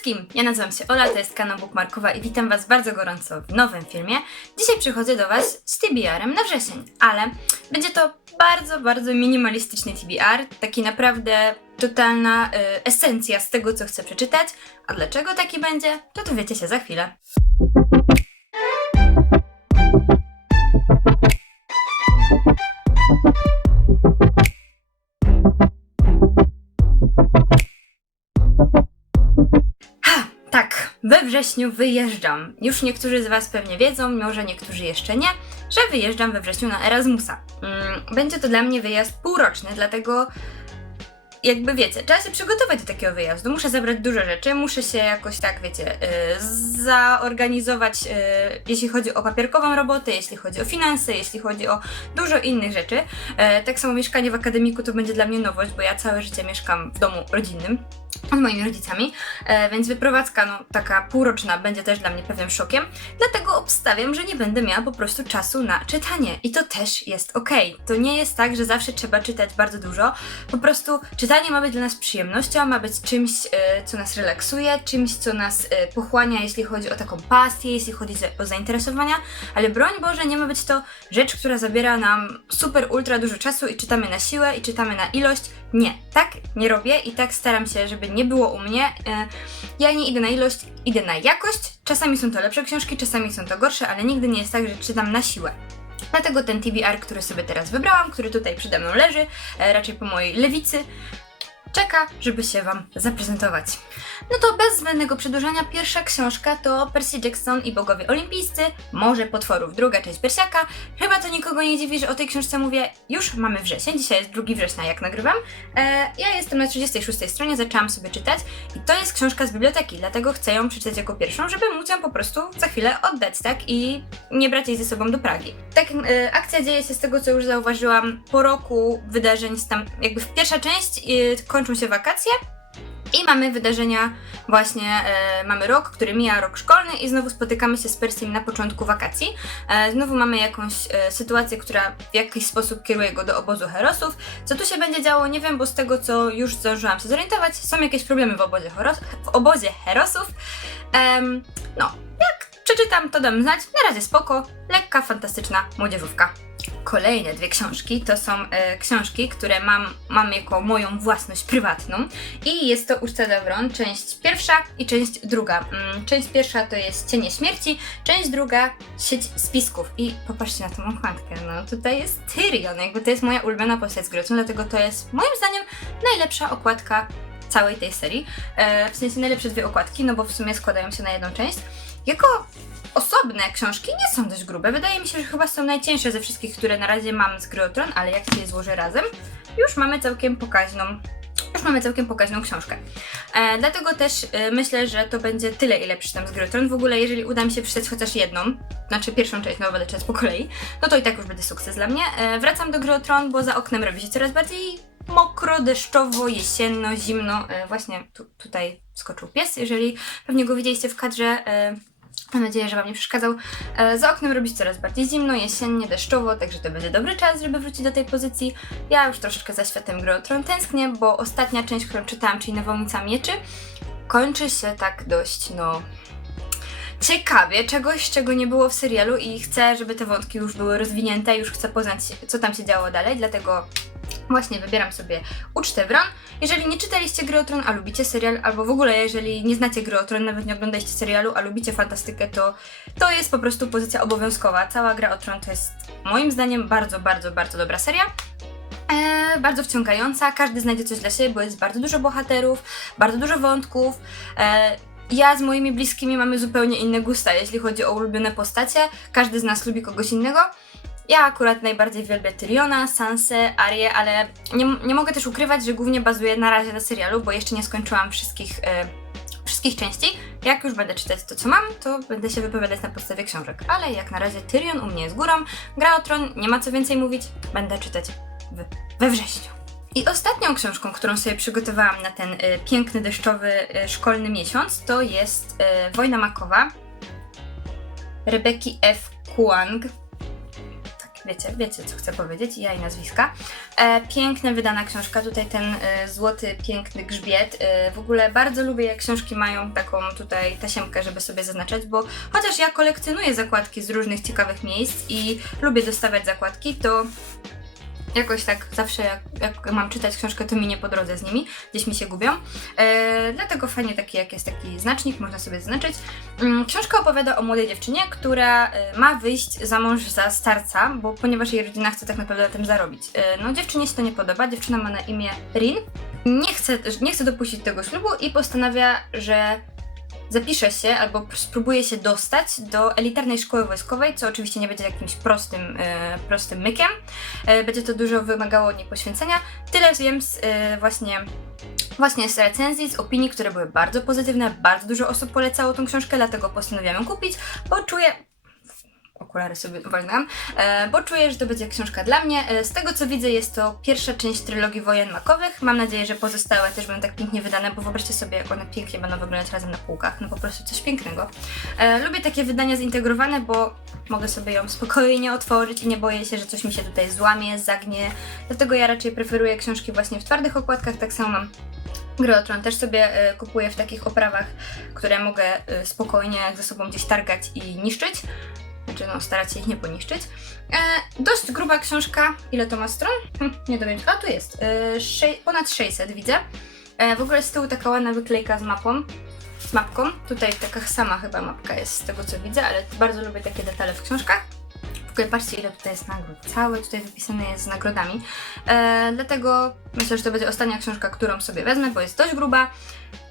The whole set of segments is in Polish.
wszystkim! Ja nazywam się Ola, to jest kanał Bookmarkowa i witam Was bardzo gorąco w nowym filmie. Dzisiaj przychodzę do Was z TBR-em na wrzesień, ale będzie to bardzo, bardzo minimalistyczny TBR, taki naprawdę totalna y, esencja z tego, co chcę przeczytać. A dlaczego taki będzie, to dowiecie się za chwilę. We wrześniu wyjeżdżam. Już niektórzy z Was pewnie wiedzą, może niektórzy jeszcze nie, że wyjeżdżam we wrześniu na Erasmusa. Mm, Będzie to dla mnie wyjazd półroczny, dlatego jakby wiecie, trzeba się przygotować do takiego wyjazdu. Muszę zabrać dużo rzeczy, muszę się jakoś tak, wiecie, yy, zaorganizować, yy, jeśli chodzi o papierkową robotę, jeśli chodzi o finanse, jeśli chodzi o dużo innych rzeczy. Yy, tak samo mieszkanie w akademiku to będzie dla mnie nowość, bo ja całe życie mieszkam w domu rodzinnym z moimi rodzicami, e, więc wyprowadzka no, taka półroczna będzie też dla mnie pewnym szokiem, dlatego obstawiam, że nie będę miała po prostu czasu na czytanie i to też jest okej. To nie jest tak, że zawsze trzeba czytać bardzo dużo, po prostu czytanie ma być dla nas przyjemnością, ma być czymś, e, co nas relaksuje, czymś, co nas e, pochłania, jeśli chodzi o taką pasję, jeśli chodzi o zainteresowania, ale broń Boże, nie ma być to rzecz, która zabiera nam super, ultra dużo czasu i czytamy na siłę i czytamy na ilość. Nie, tak nie robię i tak staram się, żeby nie było u mnie. E, Ja nie idę na ilość, idę na jakość. Czasami są to lepsze książki, czasami są to gorsze, ale nigdy nie jest tak, że czytam na siłę. Dlatego ten TBR, który sobie teraz wybrałam, który tutaj przede mną leży, e, raczej po mojej lewicy, czeka, żeby się Wam zaprezentować. No to bez zbędnego przedłużania, pierwsza książka to Percy Jackson i Bogowie Olimpijscy, Morze Potworów, druga część Persiaka. Chyba to nikogo nie dziwi, że o tej książce mówię, już mamy wrzesień, dzisiaj jest 2 września jak nagrywam. E, ja jestem na 36 stronie, zaczęłam sobie czytać i to jest książka z biblioteki, dlatego chcę ją przeczytać jako pierwszą, żeby móc ją po prostu za chwilę oddać, tak? I nie brać jej ze sobą do Pragi. Tak, e, akcja dzieje się z tego, co już zauważyłam po roku wydarzeń, tam, jakby w pierwsza część e, kończą się wakacje, i mamy wydarzenia, właśnie e, mamy rok, który mija rok szkolny i znowu spotykamy się z Persjem na początku wakacji. E, znowu mamy jakąś e, sytuację, która w jakiś sposób kieruje go do obozu herosów. Co tu się będzie działo, nie wiem, bo z tego co już zdążyłam się zorientować, są jakieś problemy w obozie, heros, w obozie herosów. No, jak przeczytam, to dam znać. Na razie spoko, lekka, fantastyczna młodzieżówka. Kolejne dwie książki. To są e, książki, które mam, mam jako moją własność prywatną. I jest to Uczta Dawron, część pierwsza i część druga. Mm, część pierwsza to jest Cienie Śmierci, część druga Sieć Spisków. I popatrzcie na tą okładkę, no tutaj jest Tyrion, jakby to jest moja ulubiona postać z Grotun, dlatego to jest moim zdaniem najlepsza okładka całej tej serii, e, w sensie najlepsze dwie okładki, no bo w sumie składają się na jedną część. Jako osobne książki nie są dość grube. Wydaje mi się, że chyba są najcięższe ze wszystkich, które na razie mam z Gry o Tron, ale jak się je złożę razem, już mamy całkiem pokaźną, już mamy całkiem pokaźną książkę. E, dlatego też e, myślę, że to będzie tyle, ile przeczytam z Gry o Tron. W ogóle, jeżeli uda mi się przeczytać chociaż jedną, znaczy pierwszą część, no będę czytać po kolei, no to i tak już będzie sukces dla mnie. E, wracam do Gry o Tron, bo za oknem robi się coraz bardziej mokro, deszczowo, jesienno, zimno. E, właśnie tu, tutaj skoczył pies, jeżeli pewnie go widzieliście w kadrze. E, Mam nadzieję, że Wam nie przeszkadzał. E, za oknem robi się coraz bardziej zimno, jesiennie, deszczowo, także to będzie dobry czas, żeby wrócić do tej pozycji. Ja już troszeczkę za światem Gry o Tron tęsknię, bo ostatnia część, którą czytałam, czyli Nawałnica Mieczy, kończy się tak dość, no... Ciekawie, czegoś, czego nie było w serialu i chcę, żeby te wątki już były rozwinięte, już chcę poznać, co tam się działo dalej, dlatego właśnie wybieram sobie Ucztę Wron. Jeżeli nie czytaliście Gry o Tron, a lubicie serial, albo w ogóle jeżeli nie znacie Gry o Tron, nawet nie oglądaliście serialu, a lubicie fantastykę, to to jest po prostu pozycja obowiązkowa. Cała Gra o Tron to jest moim zdaniem bardzo, bardzo, bardzo dobra seria. E, bardzo wciągająca, każdy znajdzie coś dla siebie, bo jest bardzo dużo bohaterów, bardzo dużo wątków. E, ja z moimi bliskimi mamy zupełnie inne gusta, jeśli chodzi o ulubione postacie. Każdy z nas lubi kogoś innego. Ja akurat najbardziej wielbię Tyriona, Sansę, Arię, ale nie, nie mogę też ukrywać, że głównie bazuję na razie na serialu, bo jeszcze nie skończyłam wszystkich, e, wszystkich części. Jak już będę czytać to, co mam, to będę się wypowiadać na podstawie książek. Ale jak na razie Tyrion u mnie jest górą, Gra o Tron, nie ma co więcej mówić, będę czytać w, we wrześniu. I ostatnią książką, którą sobie przygotowałam na ten y, piękny, deszczowy, y, szkolny miesiąc, to jest y, Wojna Makowa Rebeki F. Kuang. Wiecie, wiecie co chcę powiedzieć, ja i nazwiska. E, wydana książka, tutaj ten e, złoty, piękny grzbiet. E, w ogóle bardzo lubię jak książki mają taką tutaj tasiemkę, żeby sobie zaznaczać, bo chociaż ja kolekcjonuję zakładki z różnych ciekawych miejsc i lubię dostawać zakładki, to jakoś tak zawsze jak, jak mam czytać książkę, to mi nie po drodze z nimi, gdzieś mi się gubią. E, dlatego fajnie taki, jak jest taki znacznik, można sobie zaznaczyć. Mm, Książka opowiada o młodej dziewczynie, która e, ma wyjść za mąż za starca, bo ponieważ jej rodzina chce tak naprawdę na tym zarobić. E, No dziewczynie się to nie podoba, dziewczyna ma na imię Rin, nie chce, nie chce dopuścić tego ślubu i postanawia, że zapisze się albo spróbuje się dostać do elitarnej szkoły wojskowej, co oczywiście nie będzie jakimś prostym, e, prostym mykiem. E, będzie to dużo wymagało od niej poświęcenia. Tyle wiem z, e, właśnie Właśnie z recenzji, z opinii, które były bardzo pozytywne, bardzo dużo osób polecało tą książkę, dlatego postanowiłam ją kupić, bo czuję... Okulary sobie uwolniłam, e, bo czuję, że to będzie książka dla mnie. E, z tego co widzę, jest to pierwsza część trylogii wojen makowych. Mam nadzieję, że pozostałe też będą tak pięknie wydane, bo wyobraźcie sobie, jak one pięknie będą wyglądać razem na półkach. No po prostu coś pięknego. E, lubię takie wydania zintegrowane, bo mogę sobie ją spokojnie otworzyć i nie boję się, że coś mi się tutaj złamie, zagnie. Dlatego ja raczej preferuję książki właśnie w twardych okładkach. Tak samo mam Gry też sobie kupuję w takich oprawach, które mogę spokojnie ze sobą gdzieś targać i niszczyć. Znaczy, no, starać się ich nie poniszczyć. E, dość gruba książka. Ile to ma stron? Hm, nie dowiem. A, tu jest. E, ponad 600 widzę. E, w ogóle z tyłu taka ładna wyklejka z mapą. Z mapką. Tutaj taka sama chyba mapka jest z tego co widzę, ale bardzo lubię takie detale w książkach. W ogóle patrzcie ile tutaj jest nagród. Całe tutaj wypisane jest z nagrodami. E, dlatego myślę, że to będzie ostatnia książka, którą sobie wezmę, bo jest dość gruba.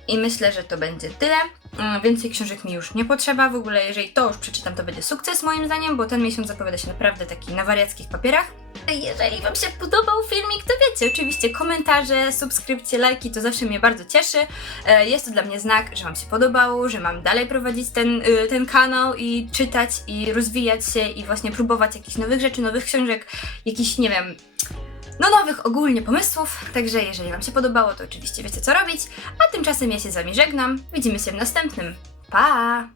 I myślę, że to będzie tyle. Mm, Więcej książek mi już nie potrzeba. W ogóle, jeżeli to już przeczytam, to będzie sukces moim zdaniem, bo ten miesiąc zapowiada się naprawdę taki na wariackich papierach. Jeżeli Wam się podobał filmik, to wiecie, oczywiście komentarze, subskrypcje, lajki, to zawsze mnie bardzo cieszy. E, Jest to dla mnie znak, że Wam się podobało, że mam dalej prowadzić ten, y, ten kanał i czytać i rozwijać się i właśnie próbować jakichś nowych rzeczy, nowych książek, jakichś, nie wiem, no nowych ogólnie pomysłów. Także jeżeli Wam się podobało, to oczywiście wiecie co robić. A tymczasem ja się z Wami żegnam. Widzimy się w następnym. Pa!